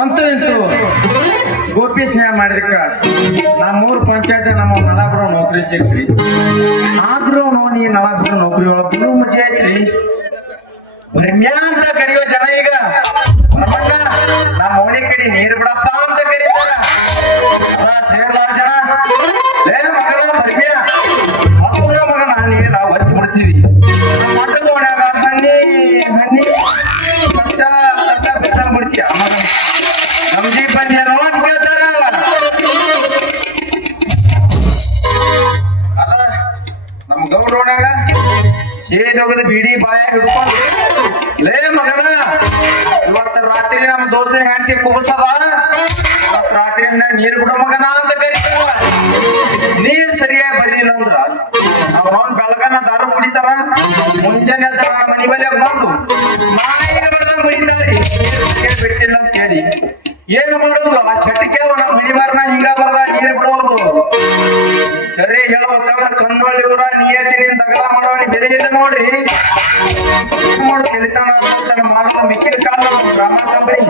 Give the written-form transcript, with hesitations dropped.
ಅಂತೂ ಇಂತೂ ಗೋಪಿ ಸ್ನೇಹ ಮಾಡಿದಕ್ಕ ನಮ್ಮೂರ್ ಪಂಚಾಯತ್ ನಮ್ಮ ನಳಾಪುರ ನೌಕರಿ ಸಿಕ್ರಿ. ಆದ್ರೂ ನೀ ನಳಾಪುರ ನೌಕರಿ ಒಳಗೆ ಮಜಾ ಐತ್ರಿ. ರಮ್ಯಾ ಅಂತ ಕರೆಯೋ ಜನ ಈಗ ರಮಣ್ಣ ನಮ್ಮ ಮೌಳಿ ಕಡೆ ನೀರು ಬಿಡಪ್ಪ ಅಂತ ಕರೀತಾರ. ಸೇರ್ಲಾರ ಜನ ಲೇ ಮಗಳ ರಮ್ಯಾ ಮಕ್ಕಳ ಮಗನ ನೀರು ನಾವು ಹಚ್ಚಿ ಬಿಡ್ತೀವಿ. ಮಟ್ಟದ ಒಣಗ ಹಣ್ಣಿ ಹಣ್ಣಿ ಕಷ್ಟ ಕಷ್ಟ ಬಿಟ್ಟ ಬಿಡ್ತೀಯ ನಮ್ಮ ಜೀಪ್ ಬಂದೇನೋ ಅಂತ ಕೇಳ್ತಾರ. ಅದ ನಮ್ಮ ಗೌಡ್ರ ಒಣಗ ಸೇದೋಗದ ಬಿಡಿ ಬಾಯ ಹಿಡ್ಕೊಂಡು ಲೇ ಮಗನ ಇವತ್ತು ರಾತ್ರಿ ನಮ್ಮ ದೋಸ್ತ ಹೆಂಡತಿ ಕುಬಸದ ಇವತ್ತು ರಾತ್ರಿಯಿಂದ ನೀರು ಬಿಡೋ ಮಗನ ಅಂತ ಕರೀತಾರ. ನೀರ್ ಸರಿಯಾಗಿ ಬರ್ಲಿಲ್ಲ ಅಂದ್ರ ಅವ್ರವ್ನ ಬೆಳಗನ ದಾರು ಕುಡಿತಾರ. ಮುಂಜಾನೆ ಮನಿ ಬಲ್ಯಾಗ ಬಂದು ನಾಯಿಗೆ ಬೆಳದಂಗ್ ಬಡಿತಾರಿ ಬಿಟ್ಟಿಲ್ಲ ಅಂತ ಹೇಳಿ ಏನು ಮಾಡೋದು. ಆ ಚಟಿಕೆ ನಮ್ಮ ಮನಿವಾರನ ಹಿಂಗ ಬರ್ದ ನೀರು ಬಿಡೋದು. ಸರಿ ಹೇಳ್ಬೇಕಂದ್ರ ಕಣ್ಣೊಳ್ಳಿ ಊರ ನಿಯತಿನ ದಗಲ ಮಾಡೋನಿ ಬೆಲೆ ಇದೆ ನೋಡ್ರಿ. ಮಾಡಿ ಕಲಿತಾನ ಮಾಡೋದು ಮಿಕ್ಕಿನ ಕಾಲ ಗ್ರಾಮ ಕಂಪನಿ